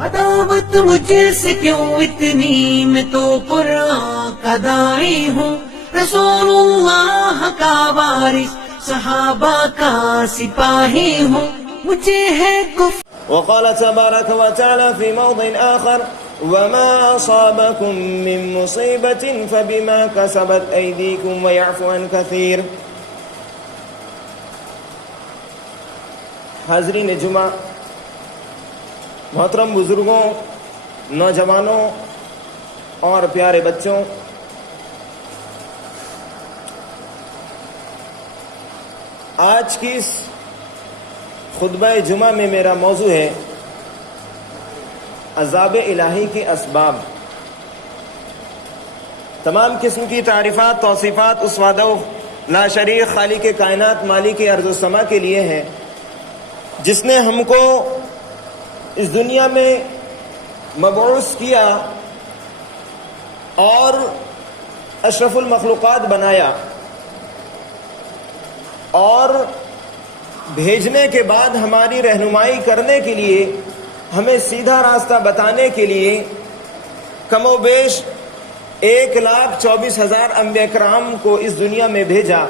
عداوت مجھ سے کیوں اتنی، میں تو قرآن کا داعی ہوں، رسول اللہ کا وارث، صحابہ کا سپاہی ہوں، مجھے ہے کفر. وقال تبارك وتعالى في موضع آخر وما أصابكم من مصيبة فبما كسبت أيديكم ويعفو عن كثير. حاضرین جمعہ، محترم بزرگوں، نوجوانوں اور پیارے بچوں، آج کی اس خطبہ جمعہ میں میرا موضوع ہے عذاب الہی کے اسباب. تمام قسم کی تعریفات، توصیفات اس وحدہ لا شریک خالق کائنات، مالک ارض و سما کے لیے ہیں، جس نے ہم کو اس دنیا میں مبعوث کیا اور اشرف المخلوقات بنایا، اور بھیجنے کے بعد ہماری رہنمائی کرنے کے لیے، ہمیں سیدھا راستہ بتانے کے لیے کم و بیش 1,24,000 انبیاء کرام کو اس دنیا میں بھیجا.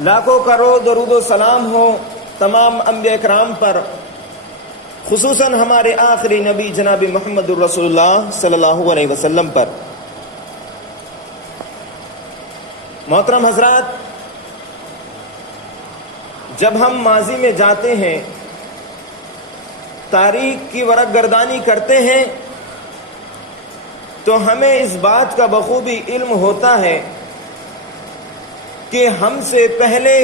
لاکھوں کروڑ درود و سلام ہو تمام انبیاء کرام پر، خصوصاً ہمارے آخری نبی جناب محمد الرسول اللہ صلی اللہ علیہ وسلم پر. محترم حضرات، جب ہم ماضی میں جاتے ہیں، تاریخ کی ورق گردانی کرتے ہیں، تو ہمیں اس بات کا بخوبی علم ہوتا ہے کہ ہم سے پہلے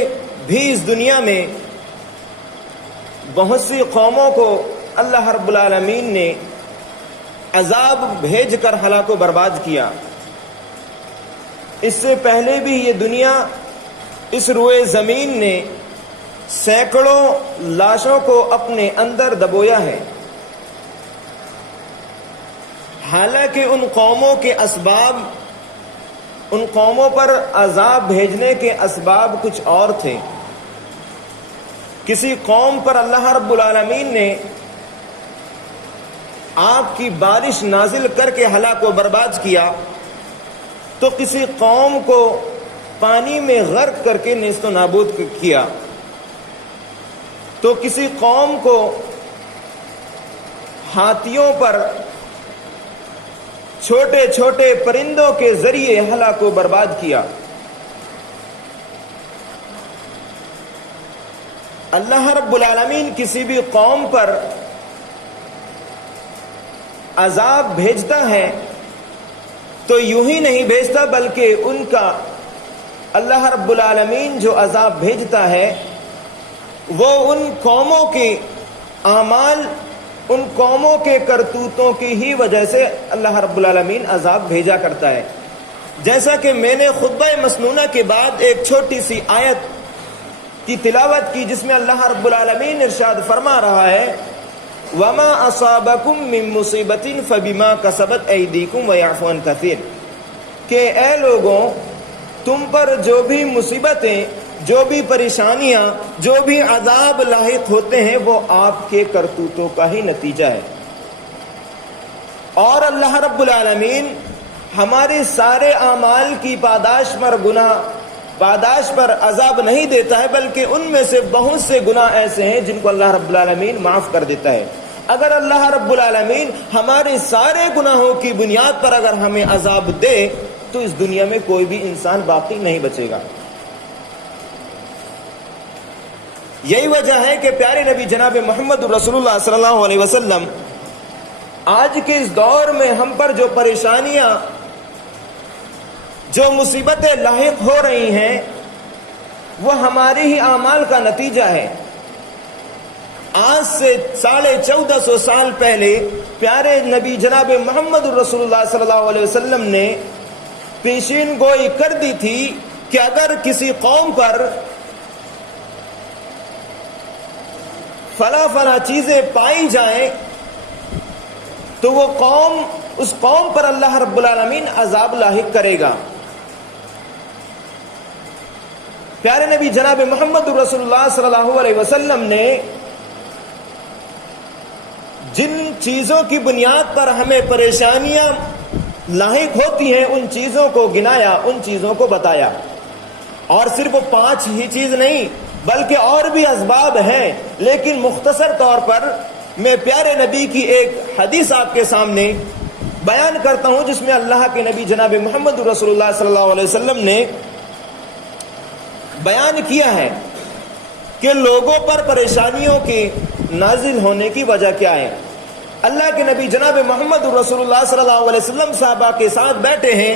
بھی اس دنیا میں بہت سی قوموں کو اللہ رب العالمین نے عذاب بھیج کر ہلاک و برباد کیا. اس سے پہلے بھی یہ دنیا، اس روئے زمین نے سینکڑوں لاشوں کو اپنے اندر دبویا ہے. حالانکہ ان قوموں کے اسباب، ان قوموں پر عذاب بھیجنے کے اسباب کچھ اور تھے. کسی قوم پر اللہ رب العالمین نے آگ کی بارش نازل کر کے ہلاک و برباد کیا، تو کسی قوم کو پانی میں غرق کر کے نیست و نابود کیا، تو کسی قوم کو ہاتھیوں پر، چھوٹے چھوٹے پرندوں کے ذریعے ہلاک و برباد کیا. اللہ رب العالمین کسی بھی قوم پر عذاب بھیجتا ہے تو یوں ہی نہیں بھیجتا، بلکہ ان کا اللہ رب العالمین جو عذاب بھیجتا ہے وہ ان قوموں کے اعمال، ان قوموں کے کرتوتوں کی ہی وجہ سے اللہ رب العالمین عذاب بھیجا کرتا ہے. جیسا کہ میں نے خطبہ مسنونہ کے بعد ایک چھوٹی سی آیت کی تلاوت کی، جس میں اللہ رب العالمین ارشاد فرما رہا ہے وَمَا أَصَابَكُم مِّن مُّصِيبَةٍ فَبِمَا كَسَبَتْ أَيْدِيكُمْ وَيَعْفُو عَن كَثِيرٍ، کہ اے لوگوں، تم پر جو بھی مصیبتیں، جو بھی پریشانیاں، جو بھی عذاب لاحق ہوتے ہیں، وہ آپ کے کرتوتوں کا ہی نتیجہ ہے. اور اللہ رب العالمین ہمارے سارے اعمال کی پاداش پر عذاب نہیں دیتا ہے، بلکہ ان میں سے بہت سے گناہ ایسے ہیں جن کو اللہ رب العالمین معاف کر دیتا ہے. اگر اللہ رب العالمین ہمارے سارے گناہوں کی بنیاد پر اگر ہمیں عذاب دے تو اس دنیا میں کوئی بھی انسان باقی نہیں بچے گا. یہی وجہ ہے کہ پیارے نبی جناب محمد رسول اللہ صلی اللہ علیہ وسلم آج کے اس دور میں ہم پر جو پریشانیاں، جو مصیبتیں لاحق ہو رہی ہیں، وہ ہمارے ہی اعمال کا نتیجہ ہے. آج سے 1450 سال پہلے پیارے نبی جناب محمد رسول اللہ صلی اللہ علیہ وسلم نے پیشین گوئی کر دی تھی کہ اگر کسی قوم پر فلاں چیزیں پائی جائیں تو وہ قوم، اس قوم پر اللہ رب العالمین عذاب لاحق کرے گا. پیارے نبی جناب محمد رسول اللہ صلی اللہ علیہ وسلم نے جن چیزوں کی بنیاد پر ہمیں پریشانیاں لاحق ہوتی ہیں ان چیزوں کو گنایا، ان چیزوں کو بتایا. اور صرف وہ 5 ہی چیز نہیں بلکہ اور بھی اسباب ہیں، لیکن مختصر طور پر میں پیارے نبی کی ایک حدیث آپ کے سامنے بیان کرتا ہوں، جس میں اللہ کے نبی جناب محمد رسول اللہ صلی اللہ علیہ وسلم نے بیان کیا ہے کہ لوگوں پر پریشانیوں کے نازل ہونے کی وجہ کیا ہے. اللہ کے نبی جناب محمد رسول اللہ صلی اللہ علیہ وسلم صحابہ کے ساتھ بیٹھے ہیں.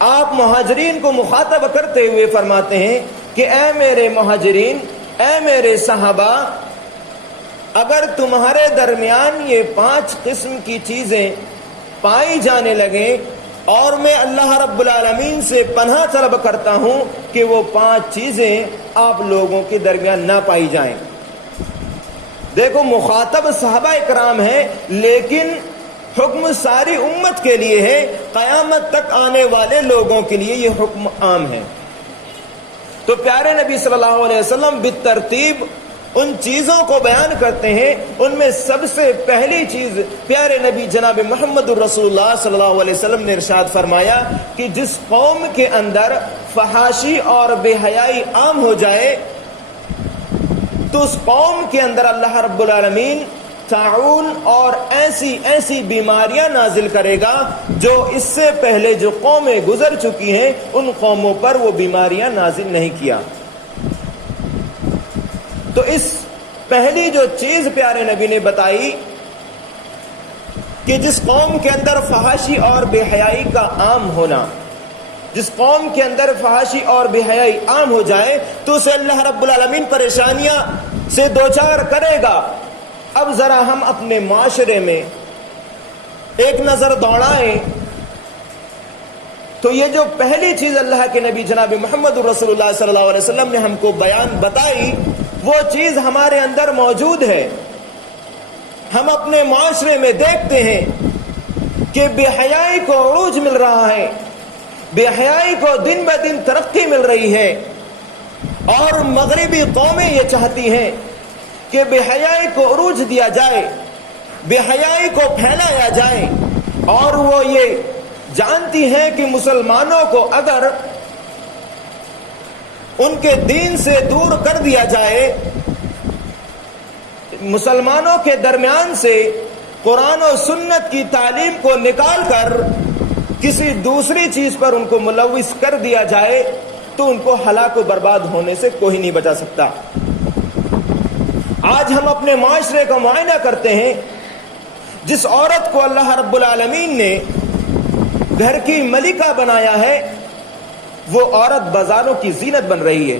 آپ مہاجرین کو مخاطب کرتے ہوئے فرماتے ہیں کہ اے میرے مہاجرین، اے میرے صحابہ، اگر تمہارے درمیان یہ 5 قسم کی چیزیں پائی جانے لگیں اور میں اللہ رب العالمین سے پناہ طلب کرتا ہوں کہ وہ 5 چیزیں آپ لوگوں کے درمیان نہ پائی جائیں. دیکھو، مخاطب صحابہ کرام ہیں، لیکن حکم ساری امت کے لیے ہے، قیامت تک آنے والے لوگوں کے لیے یہ حکم عام ہے. تو پیارے نبی صلی اللہ علیہ وسلم بالترتیب ان چیزوں کو بیان کرتے ہیں. ان میں سب سے پہلی چیز پیارے نبی جناب محمد رسول اللہ صلی اللہ علیہ وسلم نے ارشاد فرمایا کہ جس قوم کے اندر فحاشی اور بے حیائی عام ہو جائے تو اس قوم کے اندر اللہ رب العالمین طاعون اور ایسی بیماریاں نازل کرے گا جو اس سے پہلے جو قومیں گزر چکی ہیں ان قوموں پر وہ بیماریاں نازل نہیں کیا. تو اس پہلی جو چیز پیارے نبی نے بتائی کہ جس قوم کے اندر فحاشی اور بے حیائی کا عام ہونا، جس قوم کے اندر فحاشی اور بے حیائی عام ہو جائے تو اسے اللہ رب العالمین پریشانیاں سے دوچار کرے گا. اب ذرا ہم اپنے معاشرے میں ایک نظر دوڑائیں تو یہ جو پہلی چیز اللہ کے نبی جناب محمد رسول اللہ صلی اللہ علیہ وسلم نے ہم کو بیان بتائی، وہ چیز ہمارے اندر موجود ہے. ہم اپنے معاشرے میں دیکھتے ہیں کہ بے حیائی کو عروج مل رہا ہے، بے حیائی کو دن بہ دن ترقی مل رہی ہے، اور مغربی قومیں یہ چاہتی ہیں کہ بے حیائی کو عروج دیا جائے، بے حیائی کو پھیلایا جائے. اور وہ یہ جانتی ہیں کہ مسلمانوں کو اگر ان کے دین سے دور کر دیا جائے، مسلمانوں کے درمیان سے قرآن و سنت کی تعلیم کو نکال کر کسی دوسری چیز پر ان کو ملوث کر دیا جائے تو ان کو ہلاک و برباد ہونے سے کوئی نہیں بچا سکتا. آج ہم اپنے معاشرے کا معائنہ کرتے ہیں، جس عورت کو اللہ رب العالمین نے گھر کی ملکہ بنایا ہے وہ عورت بازاروں کی زینت بن رہی ہے.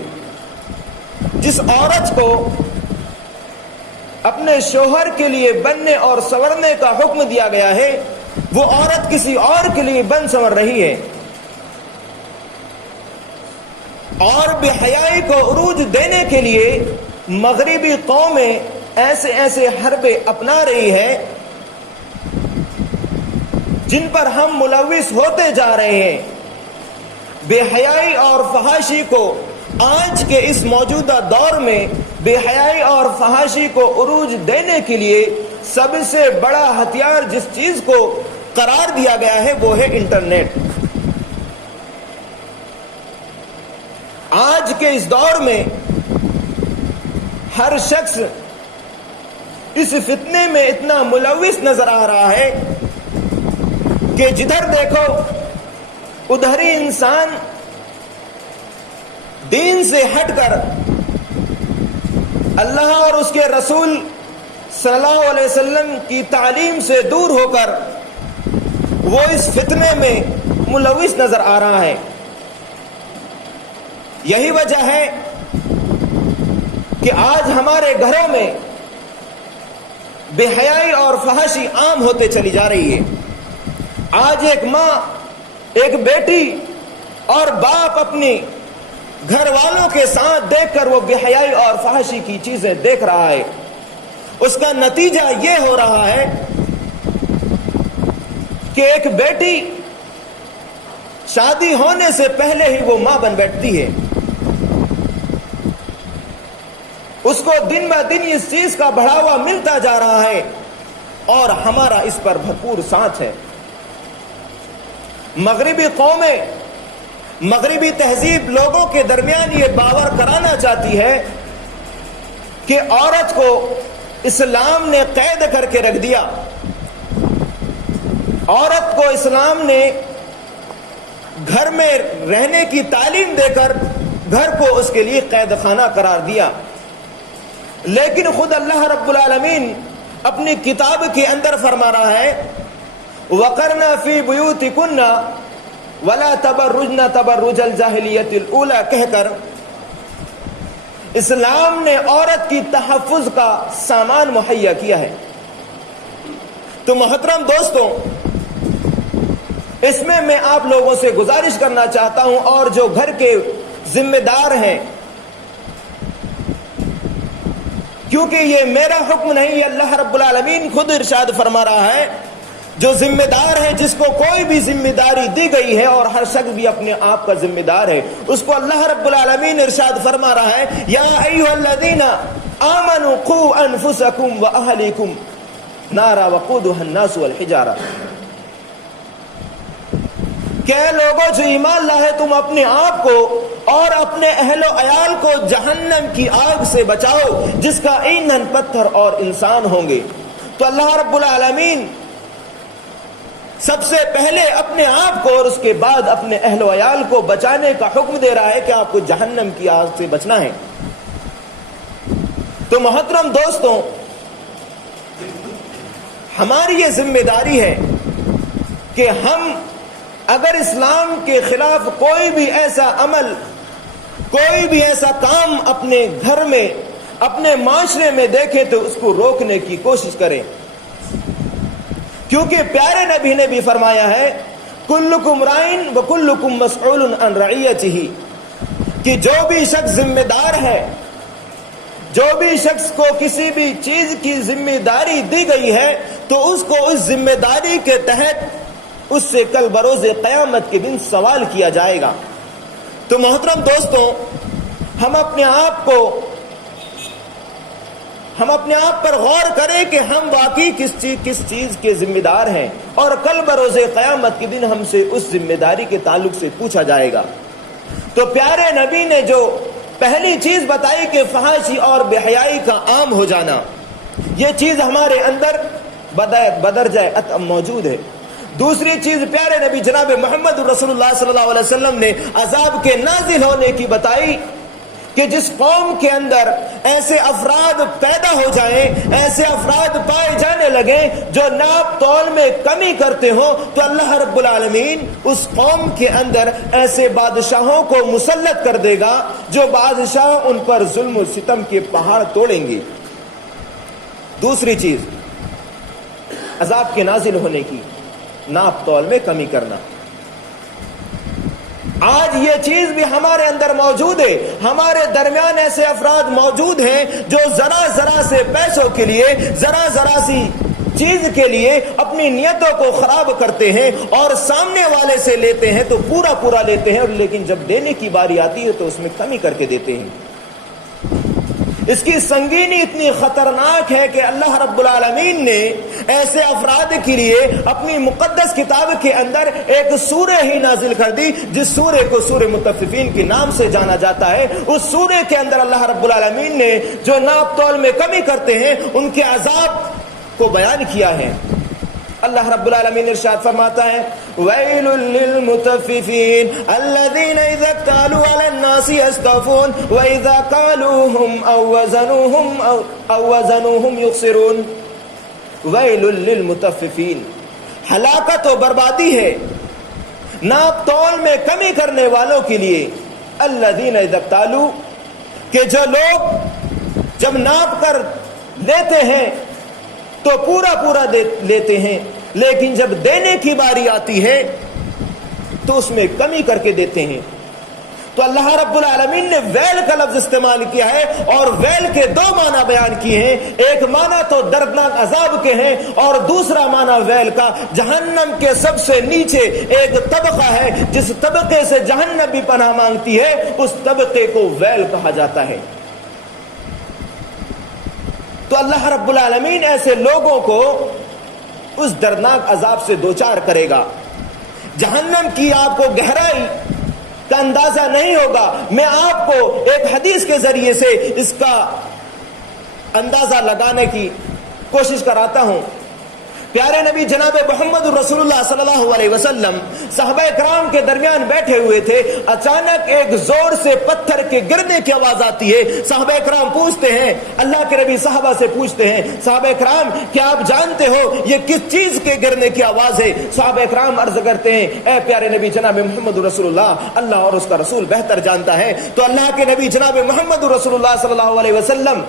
جس عورت کو اپنے شوہر کے لیے بننے اور سنورنے کا حکم دیا گیا ہے وہ عورت کسی اور کے لیے بن سنور رہی ہے. اور بے حیائی کو عروج دینے کے لیے مغربی قومیں ایسے حربے اپنا رہی ہے جن پر ہم ملوث ہوتے جا رہے ہیں. بے حیائی اور فحاشی کو آج کے اس موجودہ دور میں بے حیائی اور فحاشی کو عروج دینے کے لیے سب سے بڑا ہتھیار جس چیز کو قرار دیا گیا ہے وہ ہے انٹرنیٹ. آج کے اس دور میں ہر شخص اس فتنے میں اتنا ملوث نظر آ رہا ہے کہ جدھر دیکھو ادھر ہی انسان دین سے ہٹ کر اللہ اور اس کے رسول صلی اللہ علیہ وسلم کی تعلیم سے دور ہو کر وہ اس فتنے میں ملوث نظر آ رہا ہے. یہی وجہ ہے کہ آج ہمارے گھروں میں بے حیائی اور فحاشی عام ہوتے چلی جا رہی ہے. آج ایک ماں، ایک بیٹی اور باپ اپنی گھر والوں کے ساتھ دیکھ کر وہ بے حیائی اور فحاشی کی چیزیں دیکھ رہا ہے. اس کا نتیجہ یہ ہو رہا ہے کہ ایک بیٹی شادی ہونے سے پہلے ہی وہ ماں بن بیٹھتی ہے. اس کو دن بہ دن اس چیز کا بڑھاوا ملتا جا رہا ہے اور ہمارا اس پر بھرپور ساتھ ہے۔ مغربی قومیں، مغربی تہذیب لوگوں کے درمیان یہ باور کرانا چاہتی ہے کہ عورت کو اسلام نے قید کر کے رکھ دیا، عورت کو اسلام نے گھر میں رہنے کی تعلیم دے کر گھر کو اس کے لیے قید خانہ قرار دیا۔ لیکن خود اللہ رب العالمین اپنی کتاب کے اندر فرما رہا ہے وَقَرْنَا فِي بُيُوتِكُنَّ وَلَا تَبَرُّجْنَ تَبَرُّجَ الْجَاهِلِيَّةِ الْأُولَى کہہ کر اسلام نے عورت کی تحفظ کا سامان مہیا کیا ہے۔ تو محترم دوستوں، اس میں آپ لوگوں سے گزارش کرنا چاہتا ہوں، اور جو گھر کے ذمہ دار ہیں، کیونکہ یہ میرا حکم نہیں، یہ اللہ رب العالمین خود ارشاد فرما رہا ہے، جو ذمہ دار ہے، جس کو کوئی بھی ذمہ داری دی گئی ہے، اور ہر شخص بھی اپنے آپ کا ذمہ دار ہے، اس کو اللہ رب العالمین ارشاد فرما رہا ہے یا ایھا الذین آمنوا قوا انفسکم واہلیکم نارا وقودها الناس والحجارہ، کہ لوگوں جو ایمان لائے تم اپنے آپ کو اور اپنے اہل و عیال کو جہنم کی آگ سے بچاؤ جس کا ایندھن پتھر اور انسان ہوں گے۔ تو اللہ رب العالمین سب سے پہلے اپنے آپ کو اور اس کے بعد اپنے اہل و عیال کو بچانے کا حکم دے رہا ہے کہ آپ کو جہنم کی آگ سے بچنا ہے۔ تو محترم دوستوں، ہماری یہ ذمہ داری ہے کہ ہم اگر اسلام کے خلاف کوئی بھی ایسا عمل، کوئی بھی ایسا کام اپنے گھر میں، اپنے معاشرے میں دیکھیں تو اس کو روکنے کی کوشش کریں، کیونکہ پیارے نبی نے بھی فرمایا ہے کلکم رائن وکلکم مسئول عن رعیتہ، کہ جو بھی شخص ذمہ دار ہے، جو بھی شخص کو کسی بھی چیز کی ذمہ داری دی گئی ہے تو اس کو اس ذمہ داری کے تحت اس سے کل بروز قیامت کے دن سوال کیا جائے گا۔ تو محترم دوستوں، ہم اپنے آپ پر غور کریں کہ ہم واقعی کس چیز کے ذمہ دار ہیں، اور کل بروز قیامت کے دن ہم سے اس ذمہ داری کے تعلق سے پوچھا جائے گا۔ تو پیارے نبی نے جو پہلی چیز بتائی کہ فحاشی اور بے حیائی کا عام ہو جانا، یہ چیز ہمارے اندر بدرجہ عطم موجود ہے۔ دوسری چیز پیارے نبی جناب محمد رسول اللہ صلی اللہ علیہ وسلم نے عذاب کے نازل ہونے کی بتائی کہ جس قوم کے اندر ایسے افراد پیدا ہو جائیں، ایسے افراد پائے جانے لگیں جو ناپ تول میں کمی کرتے ہوں، تو اللہ رب العالمین اس قوم کے اندر ایسے بادشاہوں کو مسلط کر دے گا جو بادشاہ ان پر ظلم و ستم کے پہاڑ توڑیں گے۔ دوسری چیز عذاب کے نازل ہونے کی، ناپ تول میں کمی کرنا۔ آج یہ چیز بھی ہمارے اندر موجود ہے، ہمارے درمیان ایسے افراد موجود ہیں جو ذرا سے پیسوں کے لیے، ذرا سی چیز کے لیے اپنی نیتوں کو خراب کرتے ہیں، اور سامنے والے سے لیتے ہیں تو پورا لیتے ہیں، لیکن جب دینے کی باری آتی ہے تو اس میں کمی کر کے دیتے ہیں۔ اس کی سنگینی اتنی خطرناک ہے کہ اللہ رب العالمین نے ایسے افراد کے لیے اپنی مقدس کتاب کے اندر ایک سورہ ہی نازل کر دی، جس سورہ کو سورہ مطففین کے نام سے جانا جاتا ہے۔ اس سورہ کے اندر اللہ رب العالمین نے جو ناپ تول میں کمی کرتے ہیں ان کے عذاب کو بیان کیا ہے۔ اللہ رب العالمین ارشاد فرماتا ہے وَيْلٌ لِّلْمُطَفِّفِينَ الَّذِينَ إِذَا اكْتَالُوا عَلَى النَّاسِ يَسْتَوْفُونَ وَإِذَا قَالُوهُمْ أَوْ وَّزَنُوهُمْ يُخْسِرُونَ۔ وَيْلٌ لِّلْمُطَفِّفِينَ، ہلاکت و بربادی ہے ناپ تول میں کمی کرنے والوں کے لیے۔ الَّذِينَ إِذَا اكْتَالُوا، کہ جو لوگ جب ناپ کر لیتے ہیں تو پورا لیتے ہیں، لیکن جب دینے کی باری آتی ہے تو اس میں کمی کر کے دیتے ہیں۔ تو اللہ رب العالمین نے ویل کا لفظ استعمال کیا ہے، اور ویل کے دو معنی بیان کیے ہیں۔ ایک معنی تو دردناک عذاب کے ہیں، اور دوسرا معنی ویل کا جہنم کے سب سے نیچے ایک طبقہ ہے، جس طبقے سے جہنم بھی پناہ مانگتی ہے، اس طبقے کو ویل کہا جاتا ہے۔ تو اللہ رب العالمین ایسے لوگوں کو اس دردناک عذاب سے دوچار کرے گا. جہنم کی آپ کو گہرائی کا اندازہ نہیں ہوگا. میں آپ کو ایک حدیث کے ذریعے سے اس کا اندازہ لگانے کی کوشش کراتا ہوں. پیارے نبی جناب محمد رسول اللہ صلی اللہ علیہ وسلم صحابہ کرام کے درمیان بیٹھے ہوئے تھے. اچانک ایک زور سے پتھر کے گرنے کی آواز آتی ہے. صحابہ کرام پوچھتے ہیں, اللہ کے نبی صحابہ سے پوچھتے ہیں, صحابہ کرام کیا آپ جانتے ہو یہ کس چیز کے گرنے کی آواز ہے؟ صحابہ کرام عرض کرتے ہیں, اے پیارے نبی جناب محمد رسول اللہ, اللہ اور اس کا رسول بہتر جانتا ہے. تو اللہ کے نبی جناب محمد رسول اللہ صلی اللہ علیہ وسلم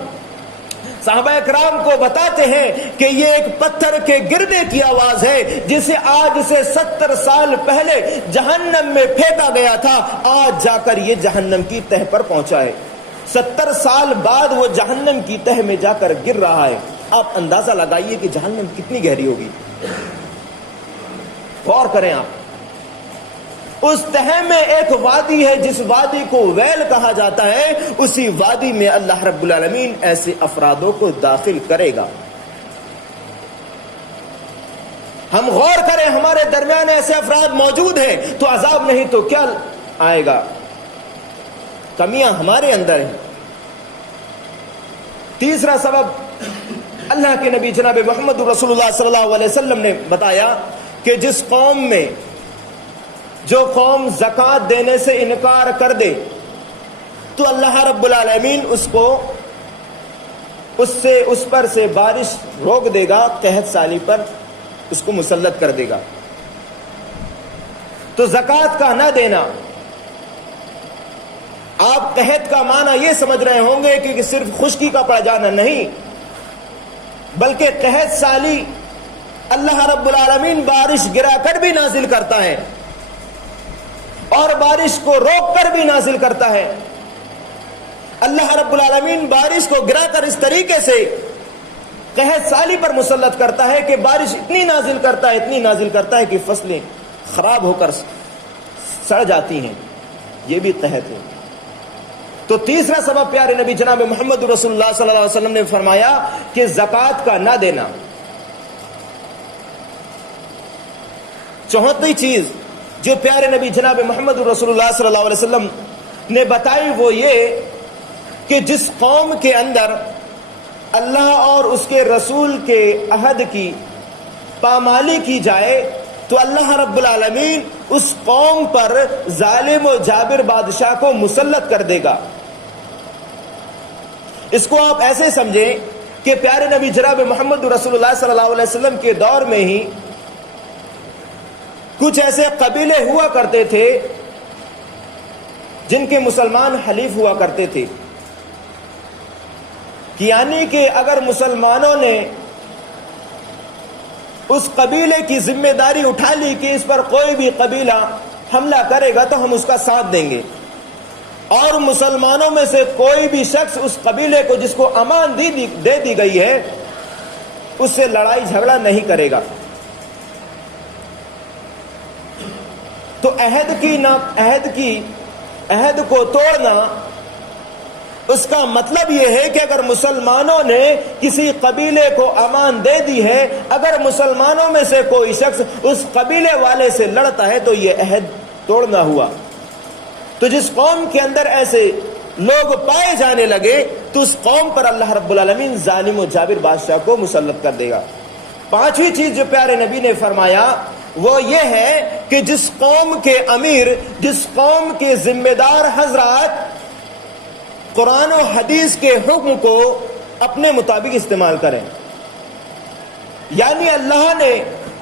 صحابہ کرام کو بتاتے ہیں کہ یہ ایک پتھر کے گرنے کی آواز ہے جسے آج سے 70 سال پہلے جہنم میں پھینکا گیا تھا, آج جا کر یہ جہنم کی تہ پر پہنچا ہے. 70 سال بعد وہ جہنم کی تہ میں جا کر گر رہا ہے. آپ اندازہ لگائیے کہ جہنم کتنی گہری ہوگی. غور کریں آپ. اس تہ میں ایک وادی ہے جس وادی کو ویل کہا جاتا ہے. اسی وادی میں اللہ رب العالمین ایسے افرادوں کو داخل کرے گا. ہم غور کریں, ہمارے درمیان ایسے افراد موجود ہیں تو عذاب نہیں تو کیا آئے گا. کمیاں ہمارے اندر ہیں. تیسرا سبب اللہ کے نبی جناب محمد رسول اللہ صلی اللہ علیہ وسلم نے بتایا کہ جس قوم میں جو قوم زکوٰۃ دینے سے انکار کر دے تو اللہ رب العالمین اس پر سے بارش روک دے گا, قحط سالی پر اس کو مسلط کر دے گا. تو زکوٰۃ کا نہ دینا, آپ قحط کا معنی یہ سمجھ رہے ہوں گے کہ صرف خشکی کا پڑ جانا نہیں, بلکہ قحط سالی اللہ رب العالمین بارش گرا کر بھی نازل کرتا ہے اور بارش کو روک کر بھی نازل کرتا ہے. اللہ رب العالمین بارش کو گرا کر اس طریقے سے قحط سالی پر مسلط کرتا ہے کہ بارش اتنی نازل کرتا ہے کہ فصلیں خراب ہو کر سڑ جاتی ہیں. یہ بھی قحط ہے. تو تیسرا سبب پیارے نبی جناب محمد رسول اللہ صلی اللہ علیہ وسلم نے فرمایا کہ زکوٰۃ کا نہ دینا. چوتھی چیز جو پیارے نبی جناب محمد رسول اللہ صلی اللہ علیہ وسلم نے بتائی وہ یہ کہ جس قوم کے اندر اللہ اور اس کے رسول کے عہد کی پامالی کی جائے تو اللہ رب العالمین اس قوم پر ظالم و جابر بادشاہ کو مسلط کر دے گا. اس کو آپ ایسے سمجھیں کہ پیارے نبی جناب محمد رسول اللہ صلی اللہ علیہ وسلم کے دور میں ہی کچھ ایسے قبیلے ہوا کرتے تھے جن کے مسلمان حلیف ہوا کرتے تھے, یعنی کہ اگر مسلمانوں نے اس قبیلے کی ذمہ داری اٹھا لی کہ اس پر کوئی بھی قبیلہ حملہ کرے گا تو ہم اس کا ساتھ دیں گے, اور مسلمانوں میں سے کوئی بھی شخص اس قبیلے کو جس کو امان دے دی گئی ہے اس سے لڑائی جھگڑا نہیں کرے گا. تو عہد کو توڑنا اس کا مطلب یہ ہے کہ اگر مسلمانوں نے کسی قبیلے کو امان دے دی ہے, اگر مسلمانوں میں سے کوئی شخص اس قبیلے والے سے لڑتا ہے تو یہ عہد توڑنا ہوا. تو جس قوم کے اندر ایسے لوگ پائے جانے لگے تو اس قوم پر اللہ رب العالمین ظالم و جابر بادشاہ کو مسلط کر دے گا. پانچویں چیز جو پیارے نبی نے فرمایا وہ یہ ہے کہ جس قوم کے امیر, جس قوم کے ذمہ دار حضرات قرآن و حدیث کے حکم کو اپنے مطابق استعمال کریں, یعنی اللہ نے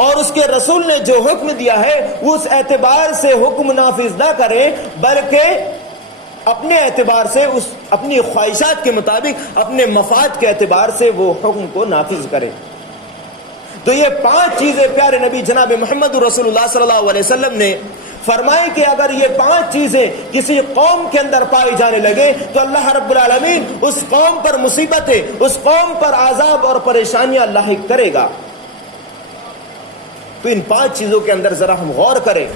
اور اس کے رسول نے جو حکم دیا ہے اس اعتبار سے حکم نافذ نہ کریں, بلکہ اپنے اعتبار سے اپنی خواہشات کے مطابق اپنے مفاد کے اعتبار سے وہ حکم کو نافذ کریں. تو یہ 5 چیزیں پیارے نبی جناب محمد رسول اللہ صلی اللہ علیہ وسلم نے فرمائی کہ اگر یہ 5 چیزیں کسی قوم کے اندر پائی جانے لگے تو اللہ رب العالمین اس قوم پر مصیبتیں, اس قوم پر عذاب اور پریشانیاں لاحق کرے گا. تو ان 5 چیزوں کے اندر ذرا ہم غور کریں.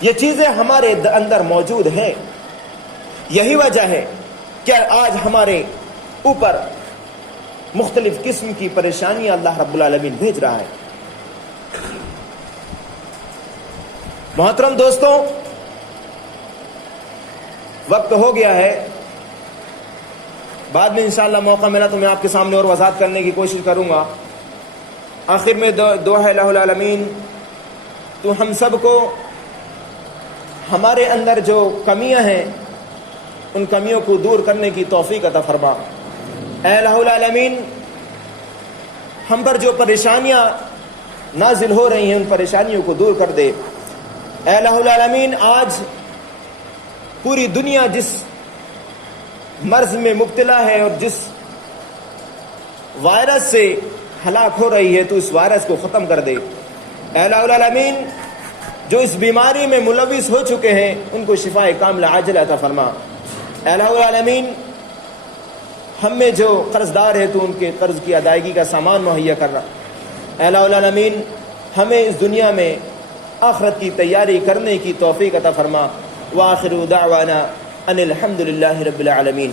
یہ چیزیں ہمارے اندر موجود ہیں. یہی وجہ ہے کہ آج ہمارے اوپر مختلف قسم کی پریشانیاں اللہ رب العالمین بھیج رہا ہے۔ محترم دوستوں، وقت ہو گیا ہے، بعد میں انشاءاللہ موقع ملا تو میں آپ کے سامنے اور وضاحت کرنے کی کوشش کروں گا۔ آخر میں دعا ہے الہ العالمین تو ہم سب کو ہمارے اندر جو کمیاں ہیں ان کمیوں کو دور کرنے کی توفیق عطا فرما۔ اے الہ العالمین، ہم پر جو پریشانیاں نازل ہو رہی ہیں ان پریشانیوں کو دور کر دے۔ اے الہ العالمین، آج پوری دنیا جس مرض میں مبتلا ہے اور جس وائرس سے ہلاک ہو رہی ہے تو اس وائرس کو ختم کر دے۔ اے الہ العالمین، جو اس بیماری میں ملوث ہو چکے ہیں ان کو شفاء کاملہ عاجلہ عطا فرما۔ اے الہ العالمین، ہم میں جو قرض دار ہے تو ان کے قرض کی ادائیگی کا سامان مہیا کر رہا۔ اے الہ العالمین، ہمیں اس دنیا میں آخرت کی تیاری کرنے کی توفیق عطا فرما۔ وآخر دعوانا ان الحمد للہ رب العالمین۔